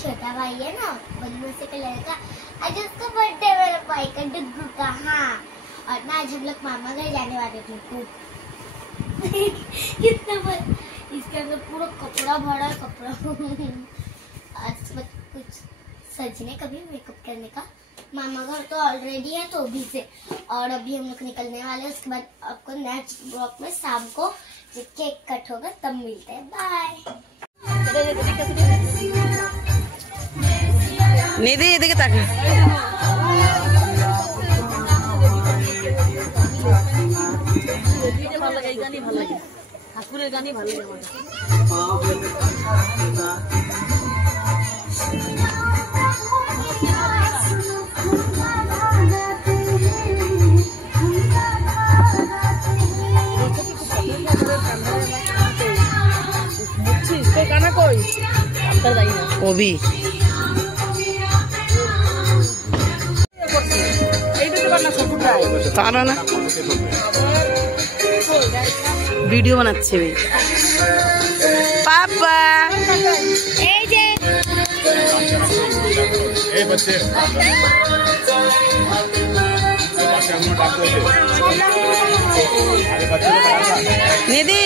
छोटा भाई है ना बलून से कलर का, आज उसका बर्थडे मेरे भाई का डुग्गू का। हाँ, और ना आज हम लोग मामा घर जाने वाले थे। कितना इसके अंदर पूरा कपड़ा भरा कपड़ा। आज कुछ सजने का भी मेकअप करने का। मामा घर तो ऑलरेडी है तो अभी से, और अभी हम लोग निकलने वाले हैं। उसके बाद आपको नेक्स्ट ब्लॉग में शाम को जब केक कट होगा तब मिलते हैं। बाय। निधि এদিকে তাকা। ভালো লাগে, এই গানই ভালো লাগে, ঠাকুরের গানই ভালো লাগে আমার। इसको गाना कोई अंदर जाई ना वो भी तारा ना वीडियो बनाচ্ছে ভাই पापा এই যে এই बच्चे निधि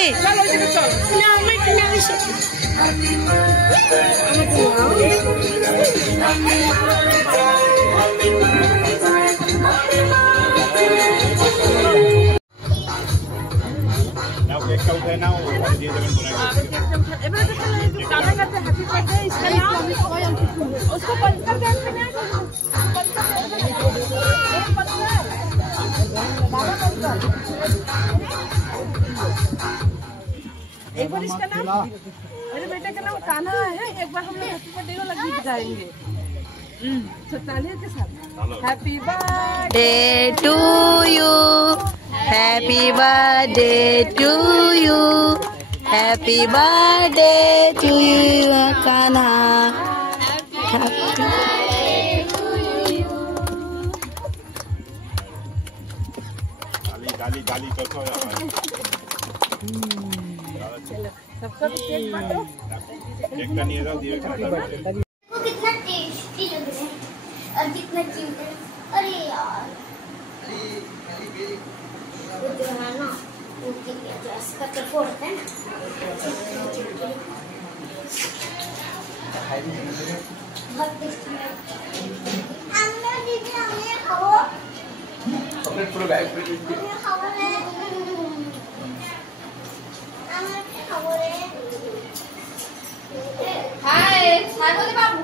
एक बार इसका नाम मेरे बेटे का नाम कान्हा है। एक बार हम लोग हैप्पी बर्थडे को लगी गाएंगे तो तालियों के साथ। Happy birthday to you, happy birthday to you, happy birthday to you Kanha, गाली गाली करतो सबका केक बांटो। केक का नहीं रहा दिए खाता है। वो कितना टेस्टी लग रहा है और कितना क्यूट है। अरे यार वो जो है ना वो कितना ड्रेस का तो फोड़ते हैं बहुत टेस्टी है। अंदर दीदी हमें खाओ चॉकलेट पूरा बैग पे खाओ रे हाय हाय बोले बाबू